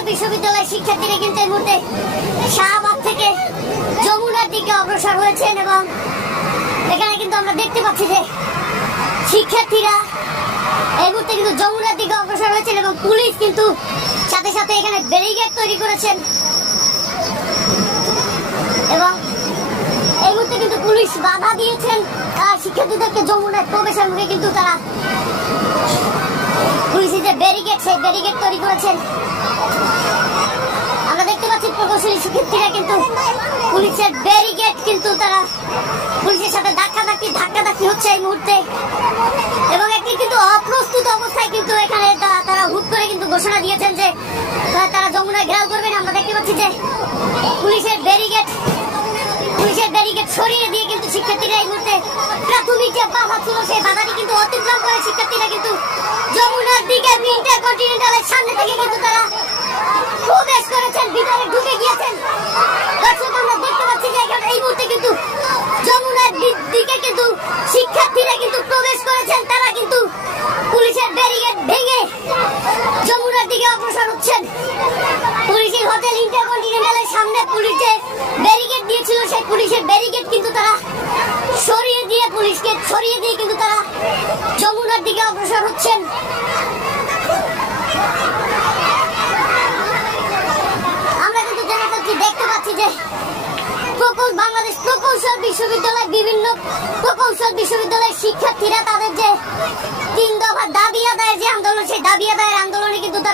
প্রকৌশল বিশ্ববিদ্যালয়ের শিক্ষার্থীরা কিন্তু এই মুহূর্তে শাহবাগ থেকে যমুনার দিকে অগ্রসর হয়েছেন এবং এখানে কিন্তু আমরা দেখতে পাচ্ছি যে শিক্ষার্থীরা এই মুহূর্তে কিন্তু যমুনার দিকে অগ্রসর হয়েছেন এবং পুলিশ কিন্তু সাথে সাথে এখানে ব্যারিকেড তৈরি করেছেন এবং এই মুহূর্তে কিন্তু পুলিশ বাধা দিয়েছেন শিক্ষার্থীদেরকে যমুনায় প্রবেশের মুখে কিন্তু তারা পুলিশের যে ব্যারিকেড সেই ব্যারিকেড তৈরি করেছেন। আমরা দেখতে পাচ্ছি প্রকৌশলী শিক্ষার্থীরা কিন্তু পুলিশের ব্যারিকেড কিন্তু তারা পুলিশের সাথে ধাক্কাধাক্কি হচ্ছে এই মুহূর্তে এবং একটি কিন্তু অপ্রস্তুত অবস্থায় কিন্তু এখানে তারা হুট করে কিন্তু ঘোষণা দিয়েছেন যে তারা যমুনায় ঘেরাও করবেন। আমরা দেখতে পাচ্ছি যে পুলিশের ব্যারিকেড সরিয়ে দিয়ে কিন্তু শিক্ষার্থীরা এই মুহূর্তে প্রাথমিক যে বাধা ছিল সেই বাধাটি কিন্তু অতিক্রম করে শিক্ষার্থীরা কিন্তু যমুনার দিকে ইন্টারকন্টিনেন্টালের সামনে থেকে কিন্তু তারা প্রবেশ করেছেন, ভিতরে ঢুকে গিয়েছেন। দর্শক আমরা দেখতে পাচ্ছি যে এই মুহূর্তে কিন্তু যমুনার দিকে কিন্তু শিক্ষার্থীরা কিন্তু প্রবেশ করেছেন। তারা কিন্তু পুলিশের ব্যারিকেড ভেঙে যমুনার দিকে অগ্রসর হচ্ছেন। পুলিশের হোটেল ইন্টারকন্টিনেন্টালের সামনে পুলিশ যে ব্যারিকেড দিয়েছিল সেই পুলিশের ব্যারিকেড কিন্তু তারা সরিয়ে দিয়ে কিন্তু তারা যমুনার দিকে অগ্রসর হচ্ছেন। আমরা কিন্তু দেখতে পাচ্ছি যে বাংলাদেশ প্রকৌশল বিশ্ববিদ্যালয় বিভিন্ন প্রকৌশল বিশ্ববিদ্যালয়ের শিক্ষার্থীরা তাদের যে 3 দফা দাবি আদায়ের যে আন্দোলন সেই দাবি আদায়ের আন্দোলনে কিন্তু